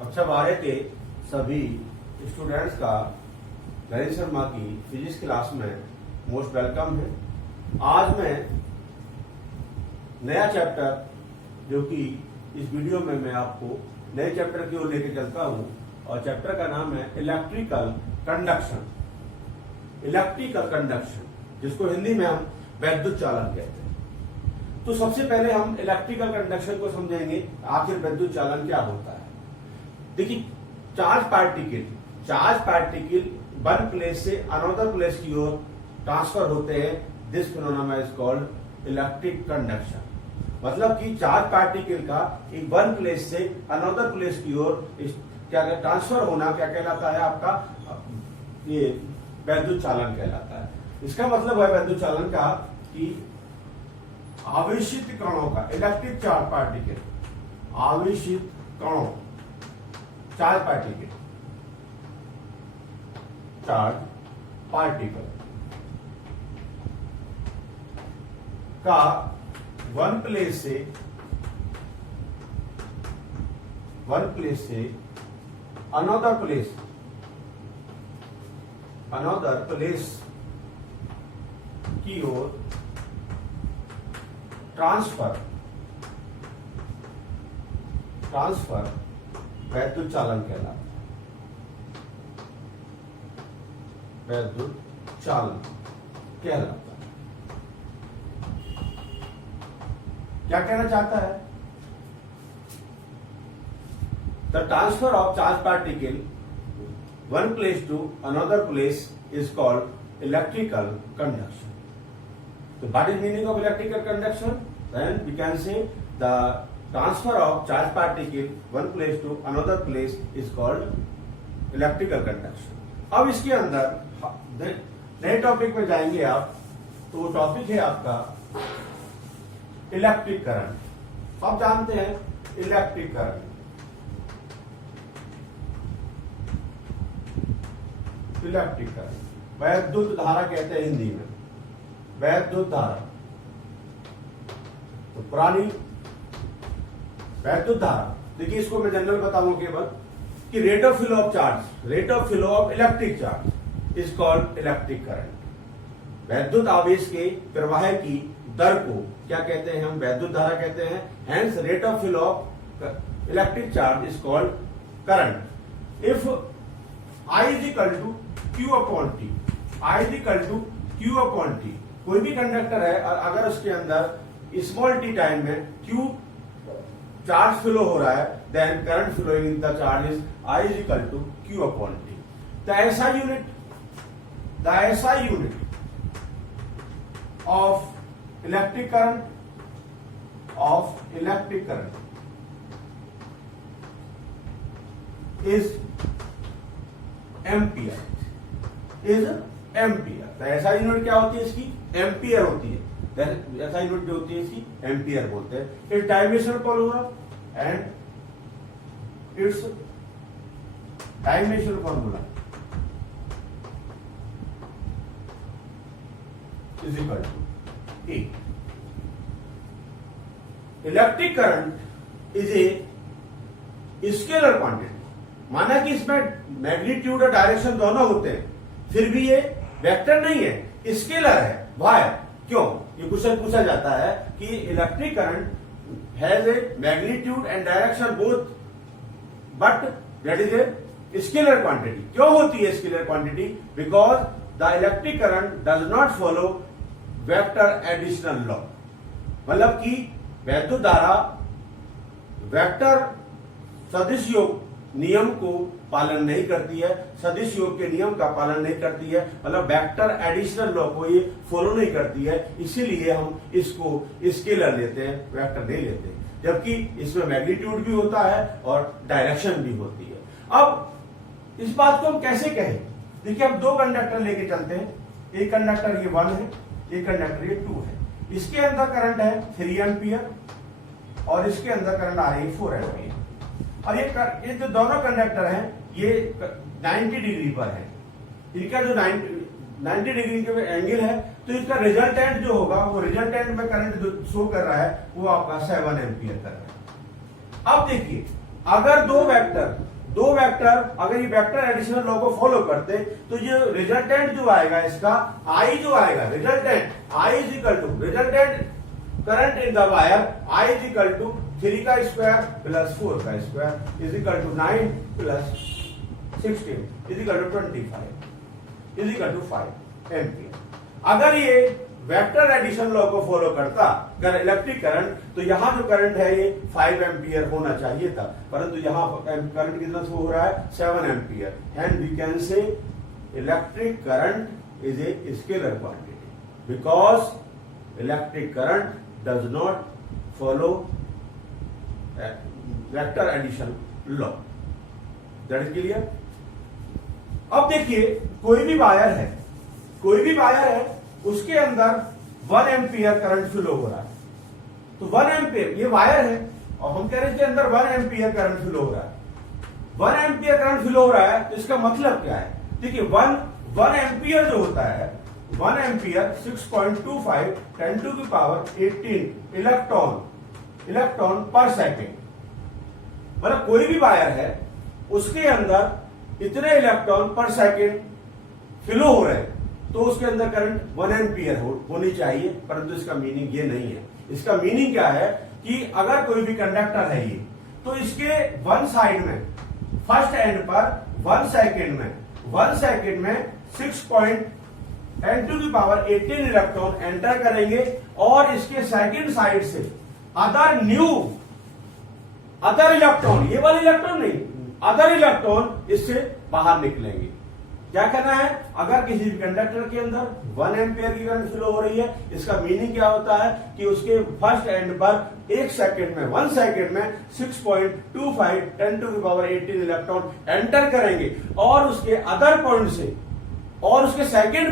कक्षा 12 के सभी स्टूडेंट्स का नरेंद्र शर्मा की फिजिक्स क्लास में मोस्ट वेलकम है। आज मैं नया चैप्टर जो कि इस वीडियो में मैं आपको नए चैप्टर की ओर लेके चलता हूं और चैप्टर का नाम है इलेक्ट्रिकल कंडक्शन। इलेक्ट्रिकल कंडक्शन जिसको हिंदी में हम वैद्युत चालन कहते हैं। तो सबसे पहले हम इलेक्ट्रिकल कंडक्शन को समझेंगे, आखिर वैद्युत चालन क्या होता है। देखिए, चार्ज पार्टिकल वन प्लेस से अनदर प्लेस की ओर ट्रांसफर होते हैं। This phenomena is called electric conduction. मतलब कि चार्ज पार्टिकल का एक वन प्लेस से अनदर प्लेस की ओर क्या ट्रांसफर होना क्या कहलाता है, आपका ये वैद्युत चालन कहलाता है। इसका मतलब है वैद्युत चालन का कि आवेशित कणों का इलेक्ट्रिक चार्ज पार्टिकल, आवेशित कणों चार्ज पार्टिकल का वन प्लेस से अनदर प्लेस की ओर ट्रांसफर वैद्युत चालन कहलाता है। वैद्युत चालन कहलाता है। क्या कहना चाहता है? The transfer of charge particle one place to another place is called electrical conduction. So what is meaning of electrical conduction? Then we can say the transfer of charge particle one place to another place is called electrical conduction. अब इसके अंदर नए topic में जाएंगे आप, तो topic है आपका इलेक्ट्रिक करंट। आप जानते हैं इलेक्ट्रिक करंट, वैद्युत धारा कहते हैं हिंदी में, वैद्युत धारा। तो पुरानी वैद्युत धारा, देखिए इसको मैं जनरल बताऊंगा केवल कि rate of flow of electric charge is called electric current. वैद्युत आवेश के प्रवाह की दर को क्या कहते हैं? हम वैद्युत धारा कहते हैं। Hence rate of flow of electric charge is called current. If I is equal to Q upon T, I is equal to Q upon T, कोई भी कंडक्टर है अगर उसके अंदर स्मॉल टी टाइम में Q चार्ज फ्लो हो रहा है, then current flowing in the charge is I is equal to Q upon T. The SI unit of electric current is ampere. तो ऐसा यूनिट क्या होती है इसकी? एम्पियर होती है। ऐसा यूनिट जो होती है इसकी एम्पियर बोलते हैं। It's dimensional formula and it's dimensional formula is equal to A. Electric current is a scalar quantity. माना कि इसमें मैग्नीट्यूड और डायरेक्शन दोनों होते हैं, फिर भी ये वेक्टर नहीं है, स्केलर है। वाई? क्यों? ये क्वेश्चन पूछा जाता है कि electric current has a magnitude and direction both, but that is a scalar quantity. क्यों होती है scalar quantity? Because the electric current does not follow vector additional law. मतलब कि वैद्युत धारा वेक्टर सदिश योग नियम को पालन नहीं करती है, सदिश योग के नियम का पालन नहीं करती है, मतलब वेक्टर एडिशनल लॉ को ये फॉलो नहीं करती है। इसीलिए हम इसको स्केलर लेते हैं, वेक्टर नहीं लेते, जबकि इसमें मैग्नीट्यूड भी होता है और डायरेक्शन भी होती है। अब इस बात को हम कैसे कहें? देखिए, हम दो कंडक्टर लेके चलते हैं। एक कंडक्टर ये 1 है, एक कंडक्टर ये 2 है। इसके अंदर करंट है 3 एम्पियर और इसके अंदर करंट आ रही है 4 एम्पियर। और ये जो दोनों कंडक्टर हैं ये 90 डिग्री पर है। इनका जो 90 डिग्री के एंगल है, तो इसका रिजल्टेंट जो होगा वो रिजल्टेंट में करंट जो शो कर रहा है वो आपका 7 एम्पियर कर रहा है। अब देखिए अगर दो वेक्टर अगर ये वेक्टर एडिशनल लॉ को फॉलो करते तो ये रिजल्टेंट जो आएगा इसका आई जो आएगा resultant I is equal to resultant current in the wire I is equal to 3 का स्क्वायर प्लस 4 का square is equal to 9 plus 16 is equal to 25 is equal to 5 ampere. अगर ये वेक्टर एडिशन लॉ को follow करता electric current तो यहां जो current है ये 5 एम्पियर होना चाहिए था, परंतु यहां करंट कितना शो हो रहा है 7 ampere. And we can say electric current is a scalar quantity because electric current does not follow vector addition law. That is clear. अब देखिए कोई भी वायर है उसके अंदर 1 एम्पियर करंट फ्लो हो रहा है, तो 1 एम्पियर ये वायर है और हम कह रहे हैं इसके अंदर 1 एम्पियर करंट फ्लो हो रहा है। 1 एम्पियर करंट फ्लो हो रहा है तो इसका मतलब क्या है? देखिए 1 एम्पियर जो होता है 1 ampere 6.25 10 to the power 18 electron per second. मतलब कोई भी वायर है उसके अंदर इतने इलेक्ट्रॉन पर सेकेंड फ्लो हो रहे हैं तो उसके अंदर करंट 1 एम्पियर होनी चाहिए, परंतु इसका मीनिंग ये नहीं है। इसका मीनिंग क्या है कि अगर कोई भी कंडक्टर है ये तो इसके वन साइड में फर्स्ट एंड पर 1 सेकेंड में 6.10 to the power 18 electron enter करेंगे और इसके सेकेंड साइड से अदर इलेक्ट्रॉन, ये वाले इलेक्ट्रॉन नहीं, अदर इलेक्ट्रॉन इससे बाहर निकलेंगे। क्या करना है? अगर किसी भी कंडक्टर के अंदर 1 एम्पियर की करंट फ्लो हो रही है, इसका मीनिंग क्या होता है कि उसके फर्स्ट एंड पर 1 सेकेंड में 6.25 10 to the power 18 electron enter करेंगे और उसके अदर पॉइंट से और उसके सेकेंड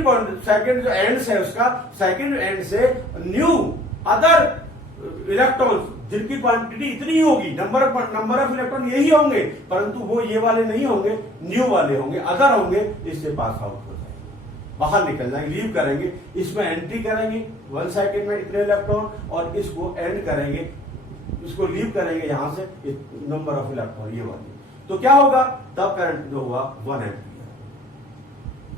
जो एंड है उसका सेकेंड एंड से न्यू अदर इलेक्ट्रॉन जिनकी क्वांटिटी इतनी ही होगी, नंबर ऑफ इलेक्ट्रॉन यही होंगे, परंतु वो ये वाले नहीं होंगे, न्यू वाले होंगे, अदर होंगे, इससे पास आउट हो जाएंगे, बाहर निकल जाएंगे, लीव करेंगे। इसमें एंट्री करेंगे 1 सेकेंड में इतने इलेक्ट्रॉन और इसको एंड करेंगे, इसको लीव करेंगे यहां से नंबर ऑफ इलेक्ट्रॉन ये वाले। तो क्या होगा? तब करंट जो हुआ 1 एम्पियर।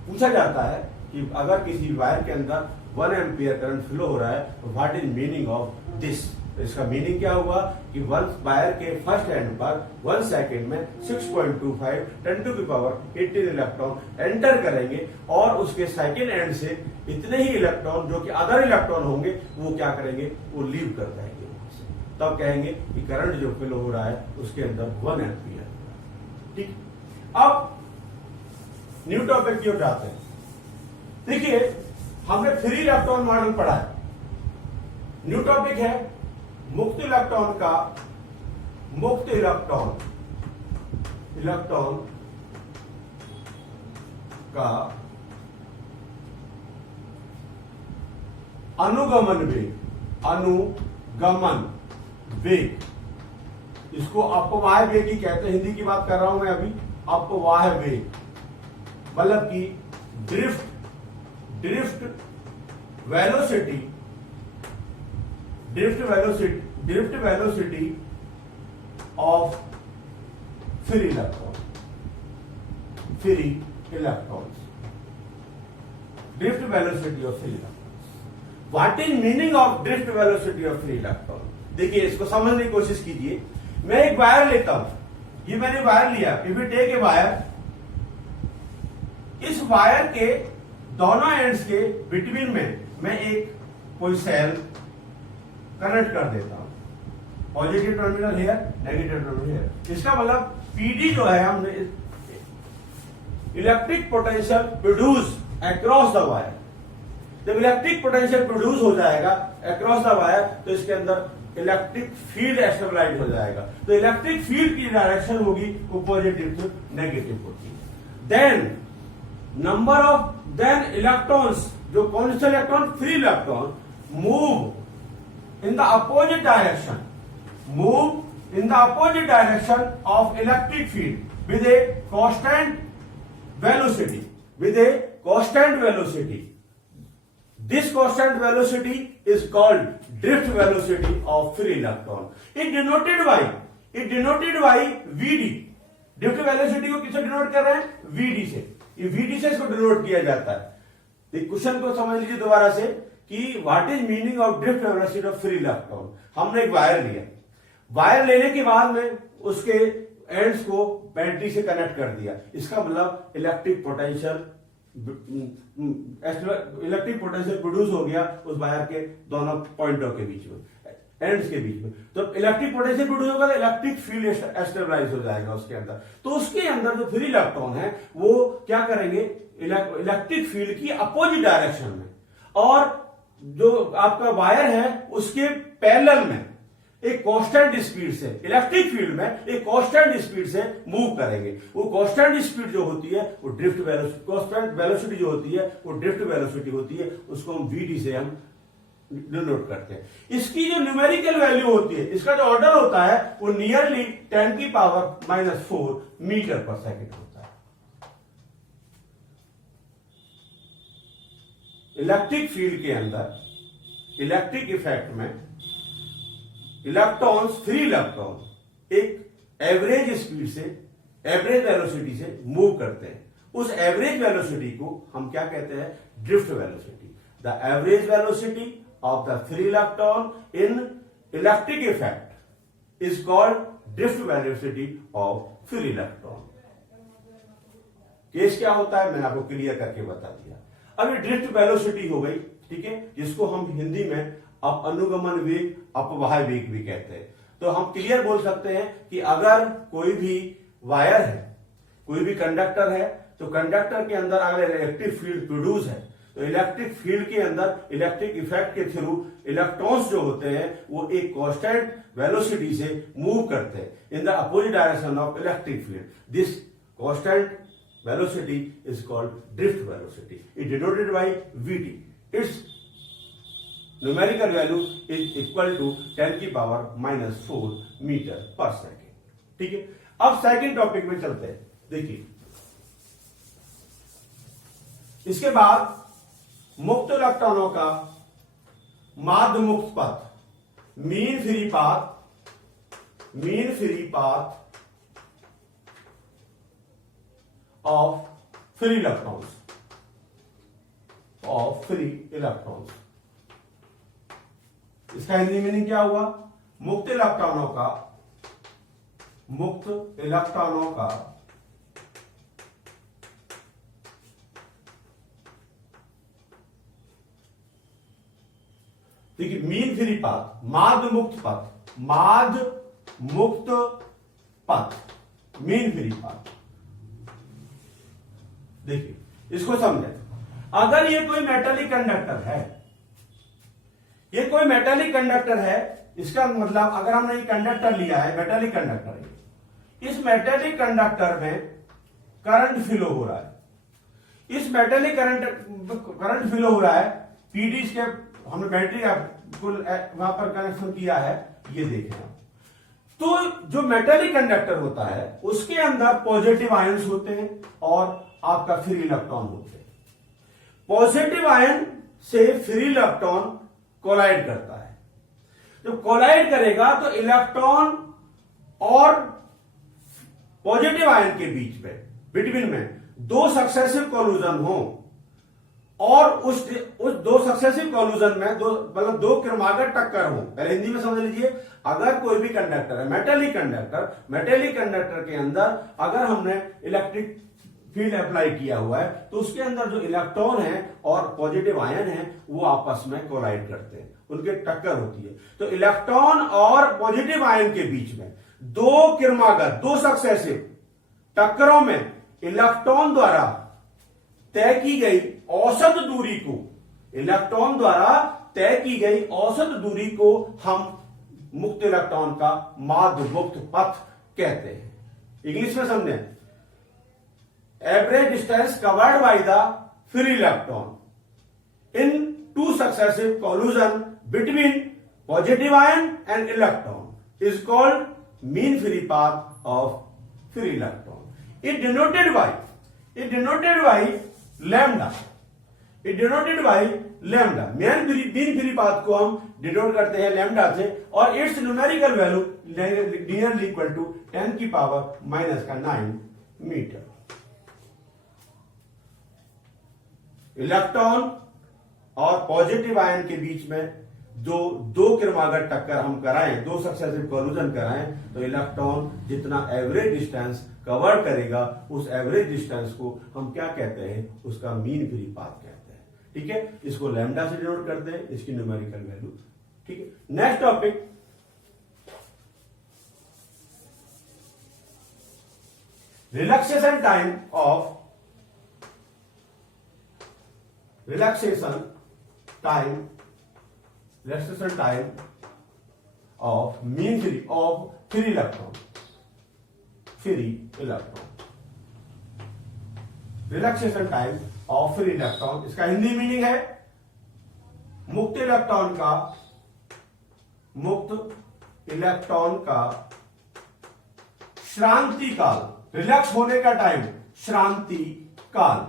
पूछा जाता है कि अगर किसी वायर के अंदर 1 एम्पियर करंट फ्लो हो रहा है तो what is meaning of this? इसका मीनिंग क्या हुआ कि वायर के फर्स्ट एंड पर 1 सेकेंड में 6.25 10 to the power 18 electron enter करेंगे और उसके सेकेंड एंड से इतने ही इलेक्ट्रॉन जो कि अदर इलेक्ट्रॉन होंगे वो क्या करेंगे? वो लीव कर जाएंगे वहां से। तब कहेंगे कि करंट जो फ्लो हो रहा है उसके अंदर 1 एम्पियर। ठीक, अब न्यू टॉपिक की ओर जाते हैं। देखिए हमने 3 इलेक्ट्रॉन मॉडल पढ़ा है। न्यू टॉपिक है मुक्त इलेक्ट्रॉन का अनुगमन वेग, इसको अपवाह वेग ही कहते हैं। हिंदी की बात कर रहा हूं मैं अभी। अपवाह वेग मतलब कि drift velocity of free electrons. Drift velocity of free electrons. What is meaning of drift velocity of free electron? देखिए इसको समझने की कोशिश कीजिए। मैं एक वायर लेता हूं, ये मैंने वायर लिया, if you take a wire, इस वायर के दोनों एंड्स के बिटवीन में मैं एक कोई सेल कनेक्ट कर देता हूं। Positive terminal here, negative terminal here. इसका मतलब पीडी जो है हमने electric potential produce across the wire. जब इलेक्ट्रिक पोटेंशियल प्रोड्यूस हो जाएगा अक्रॉस द वायर तो इसके अंदर इलेक्ट्रिक फील्ड एस्टेबलाइज हो जाएगा। तो इलेक्ट्रिक फील्ड की डायरेक्शन होगी वो पॉजिटिव टू नेगेटिव होती है। देन इलेक्ट्रॉन्स, जो कौन से electron? Free electron move in the opposite direction of electric field with a constant velocity. This constant velocity is called drift velocity of free electron. It it denoted by VD. Drift velocity को किससे denote कर रहे हैं? VD से। ये VD से इसको denote किया जाता है। क्वेश्चन को समझ लीजिए दोबारा से कि what is meaning of drift velocity of free electron. हमने एक वायर लिया, वायर लेने के बाद में उसके एंड्स को बैटरी से कनेक्ट कर दिया। इसका मतलब इलेक्ट्रिक पोटेंशियल प्रोड्यूस हो गया उस वायर के दोनों पॉइंटों के बीच में, एंड्स के बीच में। तो इलेक्ट्रिक पोटेंशियल प्रोड्यूस होगा तो इलेक्ट्रिक फील्ड एस्टेबलाइज हो जाएगा उसके अंदर। तो उसके अंदर जो फ्री इलेक्ट्रॉन है वो क्या करेंगे, इलेक्ट्रिक फील्ड की अपोजिट डायरेक्शन में, और जो आपका वायर है उसके पैरेलल में एक कांस्टेंट स्पीड से, इलेक्ट्रिक फील्ड में एक कांस्टेंट स्पीड से मूव करेंगे। वो कांस्टेंट स्पीड जो होती है वो ड्रिफ्ट वेलोसिटी, कांस्टेंट वेलोसिटी जो होती है वो ड्रिफ्ट वेलोसिटी होती है। उसको हम वीडी से हम डिनोट करते हैं। इसकी जो न्यूमेरिकल वैल्यू होती है, इसका जो ऑर्डर होता है वो नियरली 10⁻⁴ मीटर पर सेकेंड होता है। इलेक्ट्रिक फील्ड के अंदर इलेक्ट्रिक इफेक्ट में इलेक्ट्रॉन्स, फ्री इलेक्ट्रॉन एक एवरेज स्पीड से, एवरेज वेलोसिटी से मूव करते हैं। उस एवरेज वेलोसिटी को हम क्या कहते हैं? Drift velocity. The average velocity of the free electron in electric effect is called drift velocity of free electron. Case क्या होता है मैंने आपको क्लियर करके बता दिया। अब ये ड्रिफ्ट वेलोसिटी हो गई, ठीक है, जिसको हम हिंदी में अनुगमन वेग, अपवाह वेग भी कहते हैं। तो हम क्लियर बोल सकते हैं कि अगर कोई भी वायर है, कोई भी कंडक्टर है, तो कंडक्टर के अंदर अगर इलेक्ट्रिक फील्ड प्रोड्यूस है तो इलेक्ट्रिक फील्ड के अंदर इलेक्ट्रिक इफेक्ट के थ्रू इलेक्ट्रॉन्स जो होते हैं वो एक कांस्टेंट वेलोसिटी से मूव करते हैं in the opposite direction of electric field. This constant velocity is called drift velocity. It denoted by Vt. Its numerical value is equal to 10⁻⁴ metre पर सेकेंड। ठीक है, अब सेकेंड टॉपिक में चलते हैं। देखिए, इसके बाद मुक्त इलेक्ट्रॉनों का माध्य मुक्त पथ, mean free path of free electrons, इसका हिंदी मीनिंग क्या हुआ? मुक्त इलेक्ट्रॉनों का देखिए, मीन फ्री पाथ, माध्य मुक्त पथ, मीन फ्री पाथ। देखिए, इसको समझे। अगर ये कोई मेटालिक कंडक्टर है, इसका मतलब अगर हमने ये कंडक्टर लिया है, मेटालिक कंडक्टर है, इस मेटालिक कंडक्टर में करंट फ्लो हो रहा है। इस मेटालिक करंट फ्लो हो रहा है, पीडी के हमने बैटरी का वहां पर कनेक्शन किया है, ये देखें आप। तो जो मेटालिक कंडक्टर होता है उसके अंदर पॉजिटिव आयंस होते हैं और आपका फ्री इलेक्ट्रॉन होते हैं। पॉजिटिव आयन से फ्री इलेक्ट्रॉन कोलाइड करता है। जब कोलाइड करेगा तो इलेक्ट्रॉन और पॉजिटिव आयन के बीच में, बिटवीन में दो सक्सेसिव कोल्यूजन हो, और उस दो सक्सेसिव कोल्यूजन में दो क्रमागत टक्कर हो। पहले हिंदी में समझ लीजिए, अगर कोई भी कंडक्टर है, मेटालिक कंडक्टर के अंदर अगर हमने इलेक्ट्रिक फील्ड अप्लाई किया हुआ है तो उसके अंदर जो इलेक्ट्रॉन है और पॉजिटिव आयन है वो आपस में कोलाइड करते हैं, उनके टक्कर होती है। तो इलेक्ट्रॉन और पॉजिटिव आयन के बीच में दो क्रमागत, दो सक्सेसिव टक्करों में इलेक्ट्रॉन द्वारा तय की गई औसत दूरी को, इलेक्ट्रॉन द्वारा तय की गई औसत दूरी को हम मुक्त इलेक्ट्रॉन का माध्य मुक्त पथ कहते हैं। इंग्लिश में समझें, average distance covered by the free electron in two successive collision between positive ion and electron is called mean free path of free electron. It denoted by lambda. It denoted by lambda. Mean free path को हम denote करते हैं lambda से और it's numerical value nearly equal to 10 की power -9 metre. Electron और positive ion के बीच में दो क्रमागत टक्कर हम कराएं, दो सक्सेसिव कोलिजन कराएं, तो इलेक्ट्रॉन जितना एवरेज डिस्टेंस कवर करेगा उस एवरेज डिस्टेंस को हम क्या कहते हैं, उसका मीन फ्री पाथ कहते हैं। ठीक है, इसको लैम्डा से डिनोट करते हैं, इसकी न्यूमेरिकल वैल्यू। ठीक है, next topic relaxation time of relaxation time of mean free of free electron relaxation time of free electron। इसका हिंदी मीनिंग है मुक्त इलेक्ट्रॉन का श्रांति काल, रिलैक्स होने का टाइम श्रांति काल,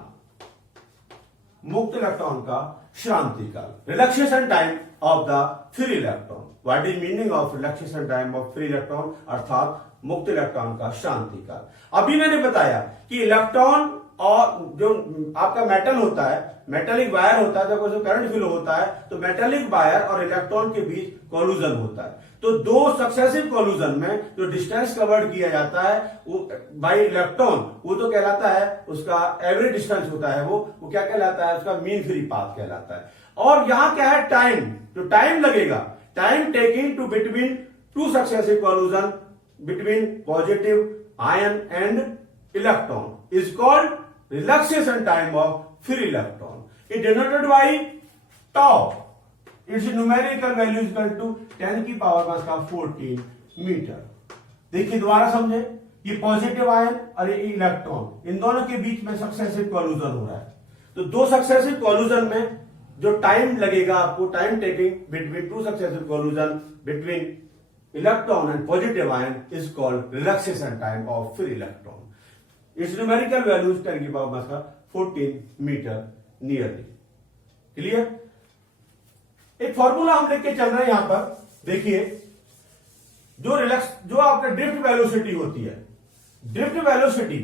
मुक्त इलेक्ट्रॉन का श्रांति काल। Relaxation time of the free electron. What is meaning of relaxation time of free electron, अर्थात मुक्त इलेक्ट्रॉन का श्रांति काल। अभी मैंने बताया कि इलेक्ट्रॉन और जो आपका मेटल होता है, मेटेलिक वायर होता है, जब करंट फ्लो होता है तो मेटेलिक वायर और इलेक्ट्रॉन के बीच कोलिजन होता है। तो दो सक्सेसिव कोलिजन में जो डिस्टेंस कवर्ड किया जाता है वो बाय इलेक्ट्रॉन, वो तो कहलाता है उसका एवरेज डिस्टेंस होता है, वो क्या कहलाता है, उसका मीन फ्री पाथ कहलाता है। और यहां क्या है, टाइम, जो टाइम लगेगा, time taking to between two successive collision between positive ion and electron is called relaxation time of free electron. It denoted by tau। It's numerical value is equal to 10 की power 14 metre. देखिए दोबारा समझे, ये positive ion और ये electron, इन दोनों के बीच में सक्सेसिव कोलिजन हो रहा है। तो दो सक्सेसिव कोलिजन में जो टाइम लगेगा आपको, time taking between two successive collision between electron and positive ion is called relaxation time of free electron. It's numerical value 10 की पावर 14 मीटर नियरली। क्लियर? एक फॉर्मूला हम लेके चल रहे हैं यहां पर, देखिए जो आपका ड्रिफ्ट वेलोसिटी होती है, ड्रिफ्ट वेलोसिटी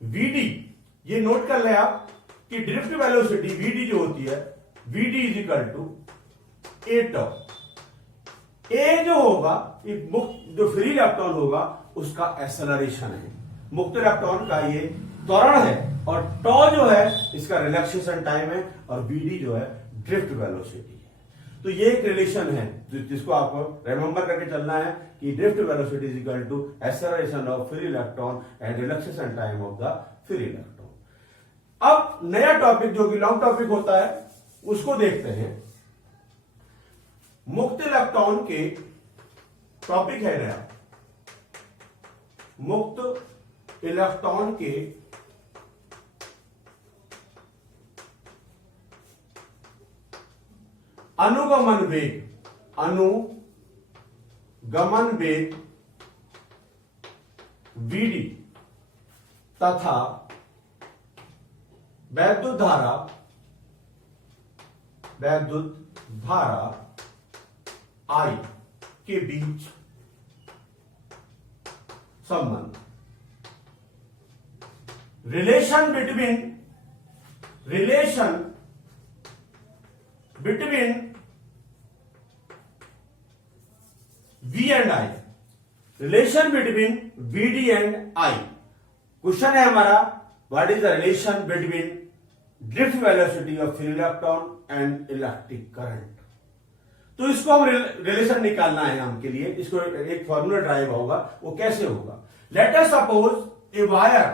वीडी, ये नोट कर ले आप कि ड्रिफ्ट वेलोसिटी वीडी जो होती है, वीडी इज इक्वल टू ए टॉ। ए जो होगा, मुक्त जो फ्री इलेक्ट्रॉन होगा उसका एक्सेलरेशन है, मुक्त इलेक्ट्रॉन का ये त्वरण है, और टॉ जो है इसका रिलैक्सेशन टाइम है, और वीडी जो है ड्रिफ्ट वेलोसिटी है। तो ये एक रिलेशन है जिसको आपको रिमेंबर करके चलना है कि drift velocity is equal to acceleration of free electron and relaxation time of the free electron. अब नया टॉपिक जो कि लॉन्ग टॉपिक होता है उसको देखते हैं। मुक्त इलेक्ट्रॉन के टॉपिक है नया, मुक्त इलेक्ट्रॉन के अनुगमन वेग वीडी तथा वैद्युत धारा आई के बीच संबंध। Relation between V and I, relation between VD and I। Question है हमारा, what is the relation between drift velocity of free electron and electric current. तो इसको हम रिलेशन निकालना है हमके लिए, इसको एक फॉर्मूला ड्राइव होगा, वो कैसे होगा। Let us suppose a wire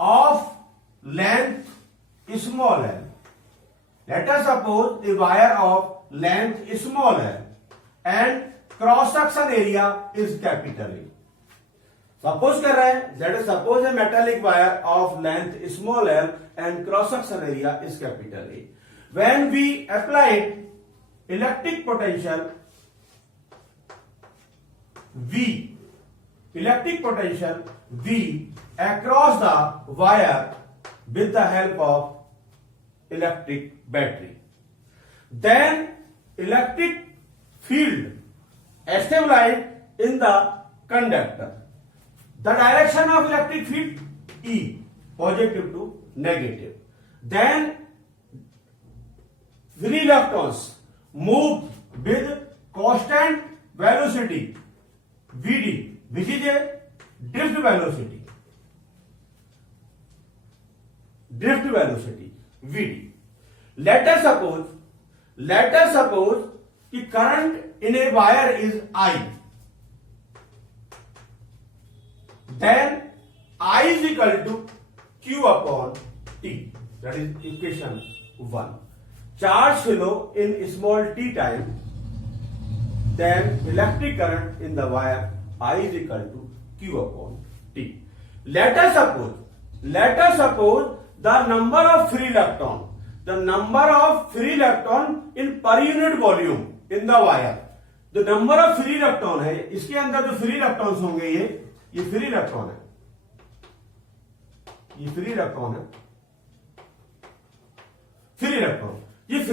of length small l, let us suppose a wire of length small l and cross section area is capital A. Suppose कर रहे हैं, let us suppose a metallic wire of length small l and cross section area is capital A. When we applied electric potential V across the wire with the help of electric battery. Then electric field established in the conductor. The direction of electric field E, positive to negative. Then free electrons move with constant velocity Vd, which is a drift velocity. Drift velocity Vd. Let us suppose the current in a wire is I. Then I is equal to Q upon T. That is equation 1. Charge flow in small t time. Then electric current in the wire I is equal to Q upon T. Let us suppose the number of free electron in per unit volume in the wire. The number of free electron है, इसके अंदर जो free electrons होंगे ये free electron है, ये free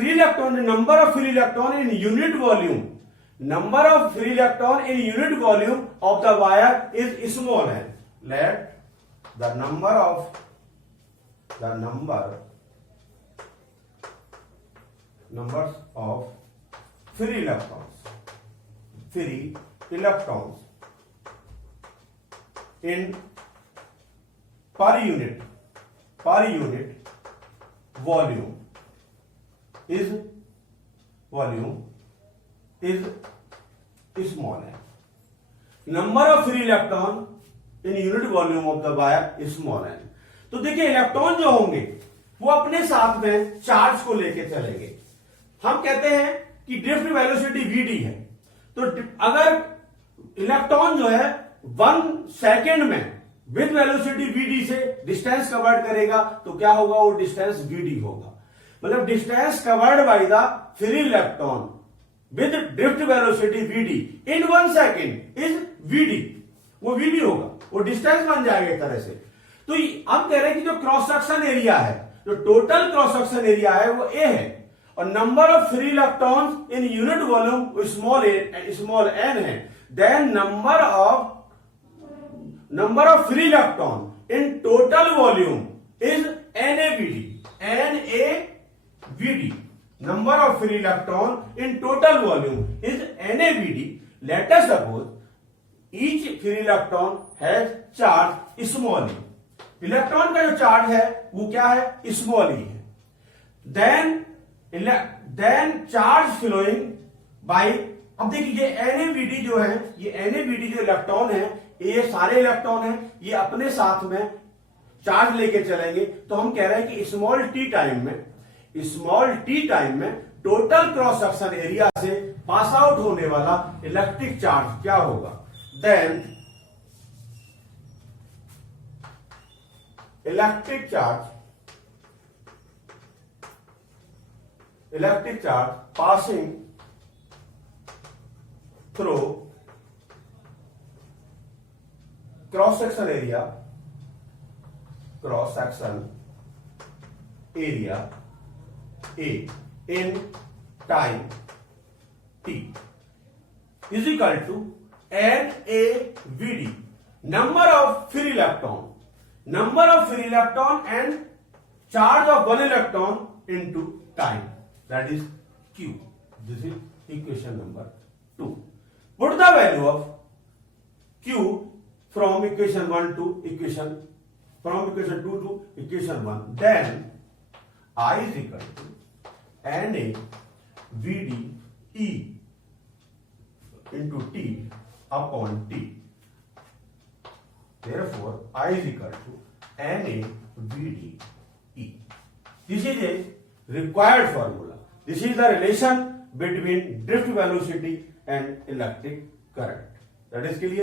electron number of free electron in unit volume, number of free electron in unit volume of the wire is small n. Let the number of free electrons in per unit volume is small n. Number of free electron in unit volume of the wire is small n. तो देखिए electron जो होंगे वो अपने साथ में charge को लेके चलेंगे. हम कहते हैं कि ड्रिफ्ट वेलोसिटी vd है, तो अगर इलेक्ट्रॉन जो है 1 सेकेंड में विद वेलोसिटी vd से डिस्टेंस कवर्ड करेगा तो क्या होगा, वो डिस्टेंस vd होगा. मतलब distance covered by the free electron with drift velocity vd in 1 second is vd. वो vd होगा, वो डिस्टेंस बन जाएगा एक तरह से. तो हम कह रहे हैं कि जो क्रॉस सेक्शन एरिया है, जो टोटल क्रॉस सेक्शन एरिया है वो a है, और number of free electrons in unit volume small n है. Then number of free electron in total volume is NaVd. Number of free electron in total volume is NaVd. Let us suppose each free electron has charge small e. Electron का जो charge है वो क्या है, small ई है. Then charge flowing bye, अब देखिए ये NaVd जो है, ये NaVd जो इलेक्ट्रॉन है, ये सारे इलेक्ट्रॉन है, ये अपने साथ में चार्ज लेके चलेंगे. तो हम कह रहे हैं कि स्मॉल टी टाइम में टोटल क्रॉस सेक्शन एरिया से पास आउट होने वाला इलेक्ट्रिक चार्ज क्या होगा. Then electric charge passing through cross section area A in time t is equal to NaVd, number of free electron and charge of one electron into time, that is Q. This is equation number 2. Put the value of Q from equation 2 to equation 1. Then I is equal to NaVd E into T upon T. Therefore, I is equal to NaVd E. This is a required formula. This is the relation between drift velocity and electric current. That is clear.